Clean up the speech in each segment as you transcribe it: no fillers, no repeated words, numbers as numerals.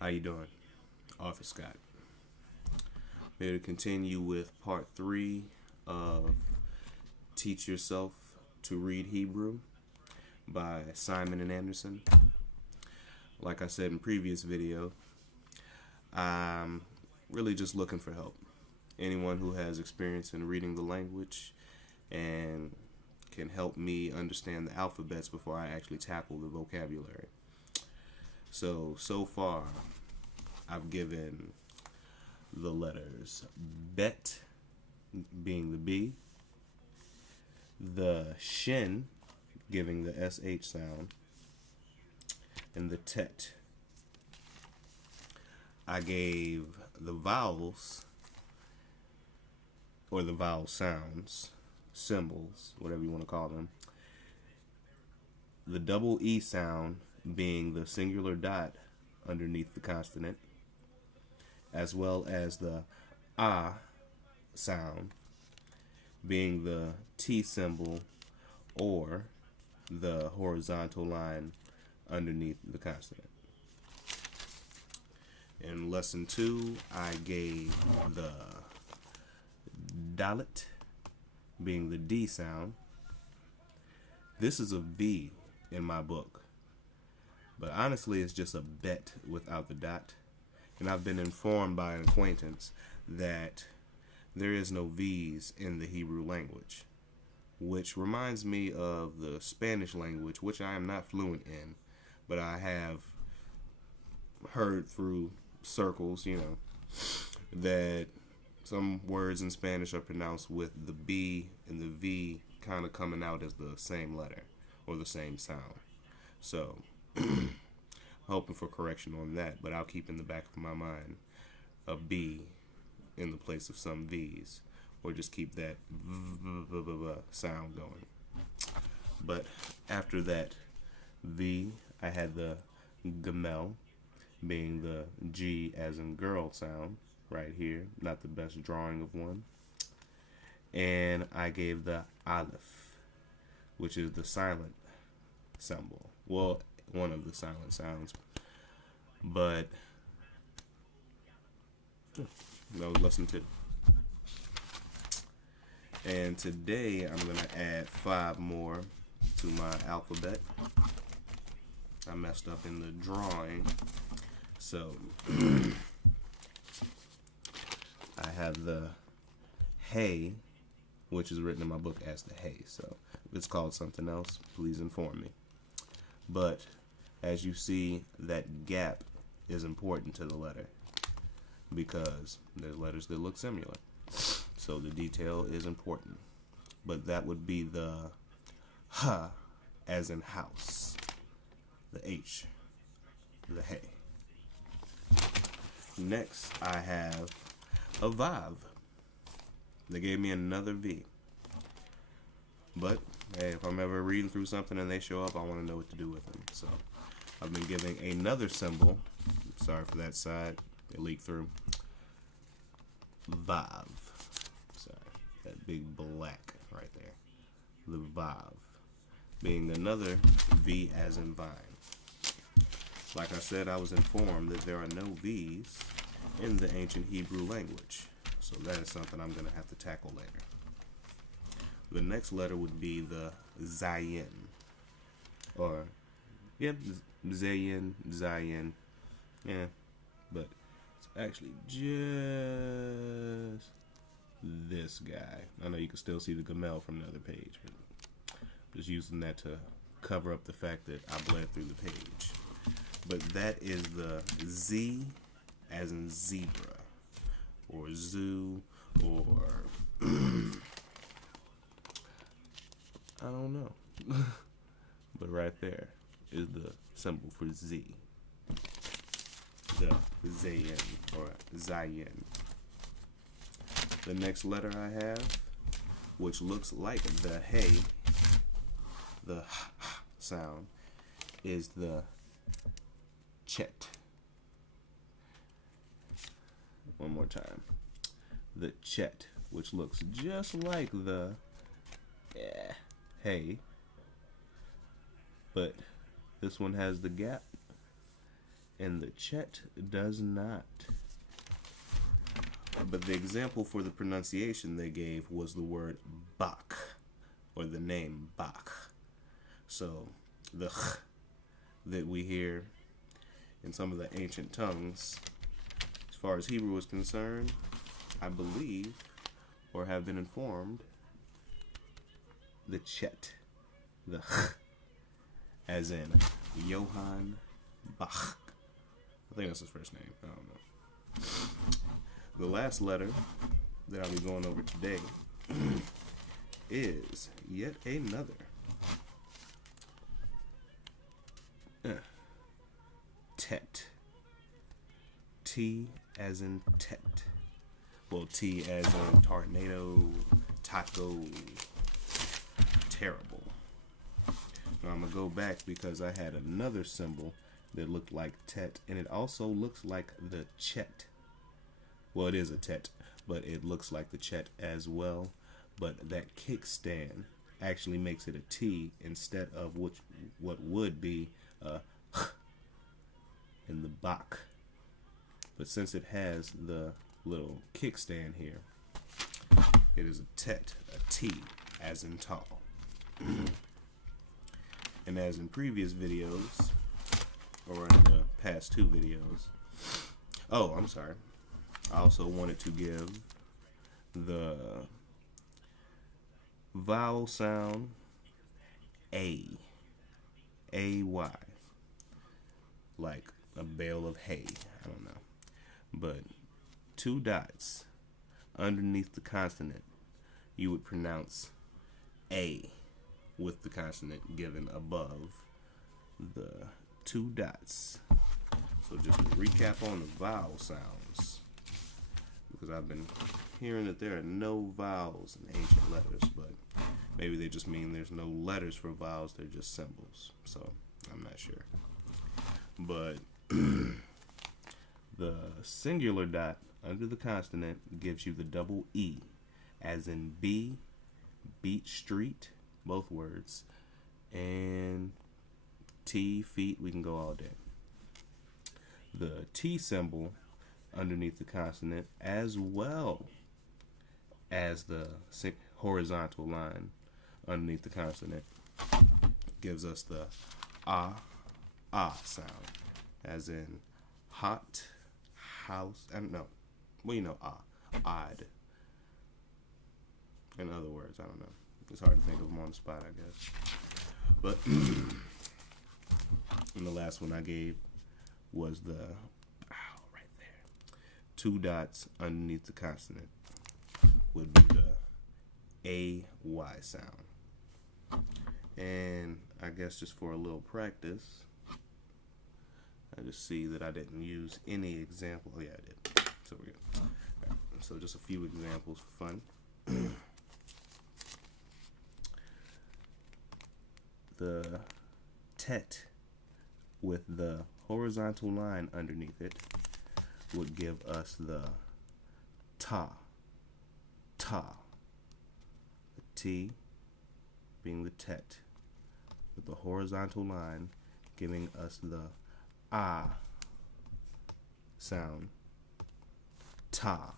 How you doing? Arthur Scott. Here to continue with part 3 of Teach Yourself to Read Hebrew by Simon and Anderson. Like I said in previous video, I'm really just looking for help. Anyone who has experience in reading the language and can help me understand the alphabets before I actually tackle the vocabulary. So far, I've given the letters bet, being the B, the shin, giving the SH sound, and the tet. I gave the vowels, or the vowel sounds, symbols, whatever you want to call them. The double E sound being the singular dot underneath the consonant, as well as the ah sound being the T symbol or the horizontal line underneath the consonant. In lesson 2, I gave the dalet being the D sound. This is a V in my book, but honestly it's just a bet without the dot. And I've been informed by an acquaintance that there is no V's in the Hebrew language, which reminds me of the Spanish language, which I am not fluent in, but I have heard through circles, that some words in Spanish are pronounced with the B and the V kind of coming out as the same letter or the same sound. So hoping for correction on that, but I'll keep in the back of my mind a B in the place of some V's, or just keep that sound going. But after that V, I had the Gamel, being the G as in girl sound right here. Not the best drawing of one. And I gave the Aleph, which is the silent symbol. Well, one of the silent sounds. But that was lesson 2. And today I'm going to add 5 more to my alphabet. I messed up in the drawing. So I have the hey, which is written in my book as the hey. So if it's called something else, please inform me. But as you see, that gap is important to the letter because there's letters that look similar. So the detail is important. But that would be the ha as in house, the H, the hey. Next, I have a Vav. They gave me another V. But, hey, if I'm ever reading through something and they show up, I want to know what to do with them. So, I've been giving another symbol. Sorry for that side. It leaked through. Vav. Sorry. That big black right there. The Vav. Being another V as in vine. Like I said, I was informed that there are no V's in the ancient Hebrew language. So that is something I'm going to have to tackle later. The next letter would be the Zayin. Or, yeah, Zayin, Zayin. Yeah, but it's actually just this guy. I know you can still see the Gamel from the other page, but I'm just using that to cover up the fact that I bled through the page. But that is the Z as in zebra, or zoo, or I don't know. But right there is the symbol for Z, the Zayin or Zayin. The next letter I have, which looks like the hey, the sound, is the Chet. One more time. The Chet, which looks just like the hey, but this one has the gap and the chet does not. But the example for the pronunciation they gave was the word Bach, or the name Bach. So the ch that we hear in some of the ancient tongues, as far as Hebrew is concerned, I believe, or have been informed, the chet, the ch, as in Johann Bach. I think that's his first name. I don't know. The last letter that I'll be going over today is yet another tet. T as in tet. Well, T as in tornado, taco, terrible. Now I'm going to go back because I had another symbol that looked like tet, and it also looks like the chet. Well, it is a tet, but it looks like the chet as well. But that kickstand actually makes it a T instead of what would be a in the Bach. But since it has the little kickstand here, it is a tet, a T, as in tall. And as in previous videos, or in the past two videos, oh, I'm sorry, I also wanted to give the vowel sound A-Y, like a bale of hay, I don't know, but 2 dots underneath the consonant, you would pronounce A with the consonant given above the 2 dots. So just to recap on the vowel sounds, because I've been hearing that there are no vowels in ancient letters, but maybe they just mean there's no letters for vowels, they're just symbols. So I'm not sure. But the singular dot under the consonant gives you the double E, as in B, beat, street, both words, and T, feet, we can go all day. The T symbol underneath the consonant, as well as the horizontal line underneath the consonant, gives us the ah sound, as in hot, house, and no, well, you know, odd. In other words, I don't know. It's hard to think of them on the spot, I guess. But and the last one I gave was the right there. 2 dots underneath the consonant would be the AY sound. And I guess just for a little practice, I just see that I didn't use any example. Oh, yeah, I did. So we're good. Right. So just a few examples for fun. The tet with the horizontal line underneath it would give us the ta. The T being the tet with the horizontal line giving us the ah sound, ta.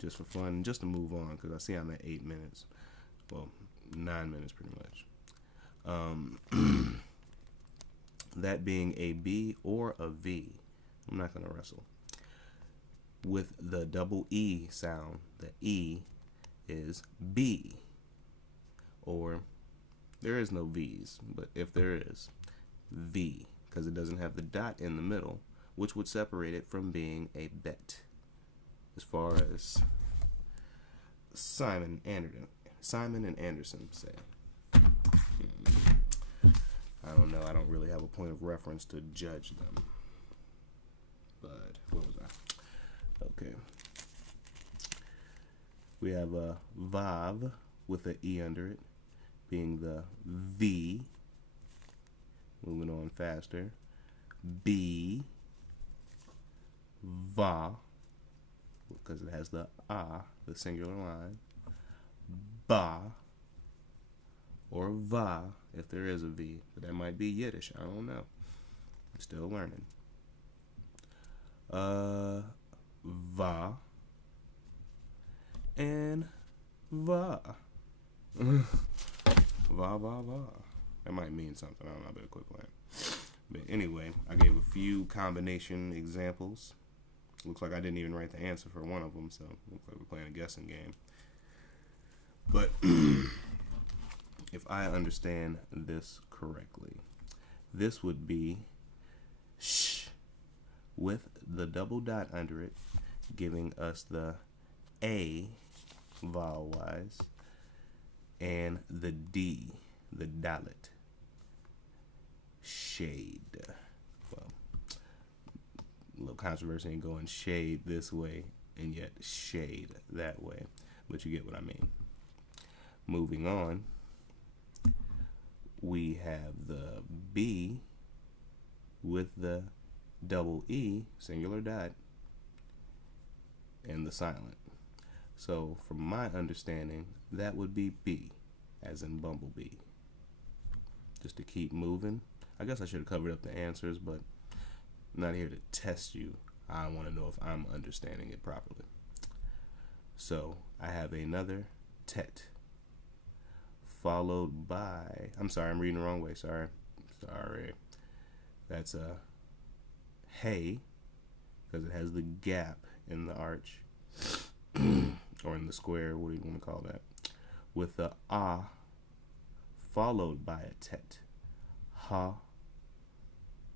Just for fun, just to move on, because I see I'm at 8 minutes. Well, 9 minutes pretty much. That being a B or a V, I'm not going to wrestle. With the double E sound, the E is B. Or, there is no V's, but if there is, V, because it doesn't have the dot in the middle, which would separate it from being a bet. As far as Simon and Anderson say. I don't know. I don't really have a point of reference to judge them. But where was I? Okay. We have a Vav with an E under it, being the V. Moving on faster. B. Va, because it has the the singular line. Ba, or Va, if there is a V, but that might be Yiddish. I don't know. I'm still learning. va, and va. Va, va, va. That might mean something. I don't know. I better quit playing. But anyway, I gave a few combination examples. Looks like I didn't even write the answer for one of them, so looks like we're playing a guessing game. But if I understand this correctly, this would be sh with the double dot under it, giving us the A vowel-wise, and the D, the dalet. Shade. Well, a little controversy in going shade this way and yet shade that way, but you get what I mean. Moving on, we have the B with the double E, singular dot, and the silent. So from my understanding, that would be B, as in bumblebee. Just to keep moving. I guess I should have covered up the answers, but I'm not here to test you. I want to know if I'm understanding it properly. So I have another tet, followed by, I'm sorry, I'm reading the wrong way, sorry. That's a hey, because it has the gap in the arch, or in the square, what do you want to call that? With the ah, followed by a tet. Ha,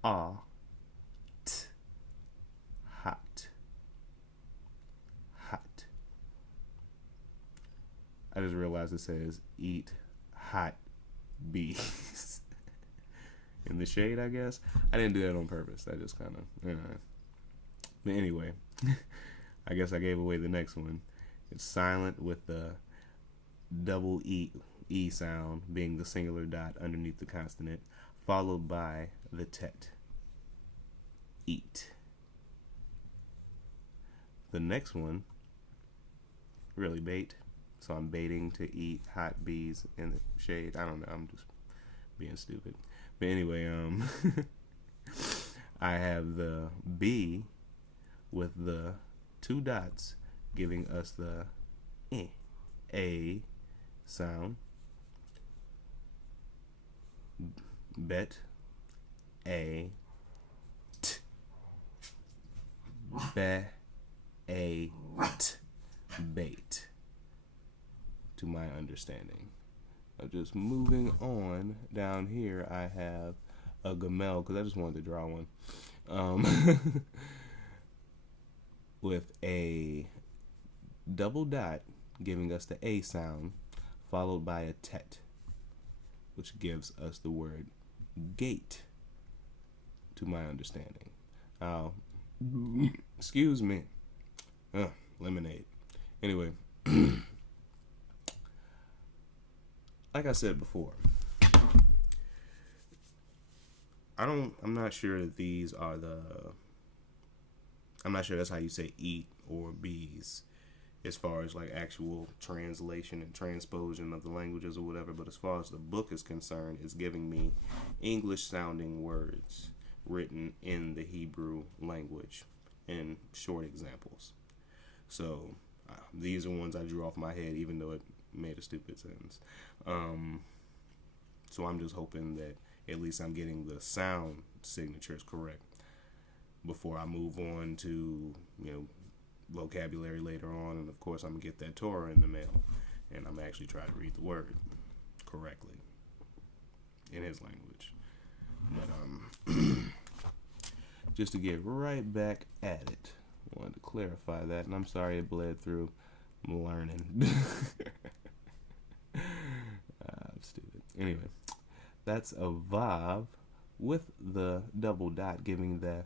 ah, t, hot, hot. I just realized it says eat hot bees. In the shade, I guess. I didn't do that on purpose. I just kind of, But anyway, I guess I gave away the next one. It's silent with the double E sound being the singular dot underneath the consonant, followed by the tet. Eat. The next one, really bait. So I'm baiting to eat hot bees in the shade. I don't know. I'm just being stupid. But anyway, I have the B with the two dots giving us the A sound. Bet, a, t, be, a, t, bait, to my understanding. Just moving on down here, I have a gamel, because I just wanted to draw one, with a double dot giving us the A sound, followed by a tet, which gives us the word gate, to my understanding. Excuse me. Lemonade. Anyway, like I said before, I'm not sure that these are I'm not sure that's how you say eat or bees, as far as like actual translation and transposition of the languages or whatever, but as far as the book is concerned, it's giving me English sounding words written in the Hebrew language in short examples. So these are ones I drew off my head, even though it made a stupid sentence. So I'm just hoping that at least I'm getting the sound signatures correct before I move on to, vocabulary later on. And of course I'm gonna get that Torah in the mail, and I'm actually try to read the word correctly in his language. But just to get right back at it, I wanted to clarify that, and I'm sorry it bled through. I'm learning. I'm stupid. Anyway, that's a vav with the double dot giving the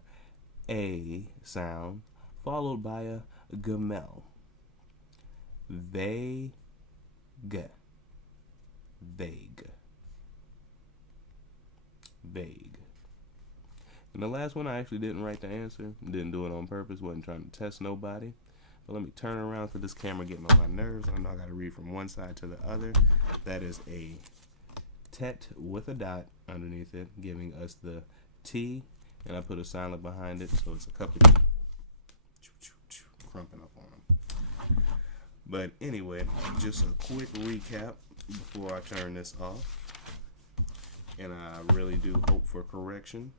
A sound, followed by a gamel. Vague. Vague. Vague. And the last one, I actually didn't write the answer. Didn't do it on purpose. Wasn't trying to test nobody. But let me turn around because this camera getting on my nerves. I know I got to read from one side to the other. That is a tet with a dot underneath it, giving us the T. And I put a silent behind it, so it's a couple of crumping up on them. But anyway, just a quick recap before I turn this off. And I really do hope for correction.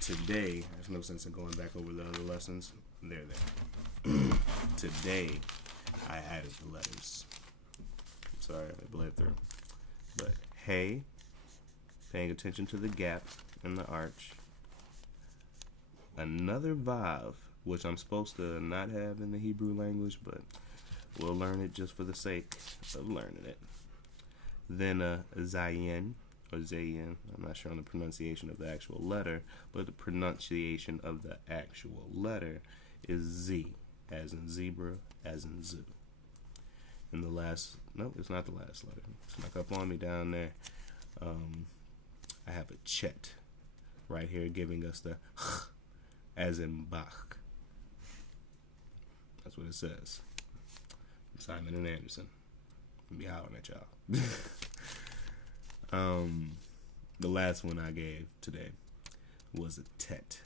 Today, there's no sense in going back over the other lessons. They're there. Today, I added the letters. I'm sorry, I bled through. But hey, paying attention to the gap in the arch. Another vav, which I'm supposed to not have in the Hebrew language, but we'll learn it just for the sake of learning it. Then a zayin, or zayin, I'm not sure on the pronunciation of the actual letter, but the pronunciation of the actual letter is Z, as in zebra, as in zoo. And the last, no, it's not the last letter. Snuck up on me down there. I have a chet right here giving us the ch, as in Bach. That's what it says. Simon and Anderson. I'll be howling at y'all. The last one I gave today was a tet.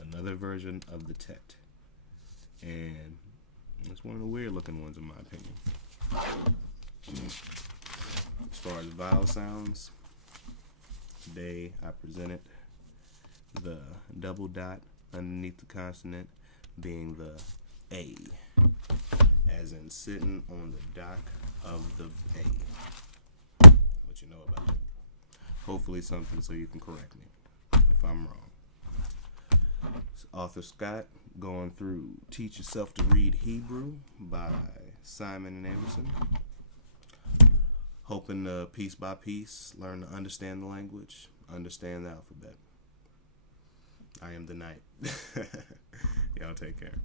Another version of the tet. And it's one of the weird looking ones in my opinion. As far as vowel sounds, today I presented the double dot underneath the consonant being the A, as in sitting on the dock of the bay. What you know about it. Hopefully something so you can correct me if I'm wrong. It's Arthur Scott going through Teach Yourself to Read Hebrew by Simon and Anderson. Hoping to piece by piece learn to understand the language, understand the alphabet. I am the knight. Y'all take care.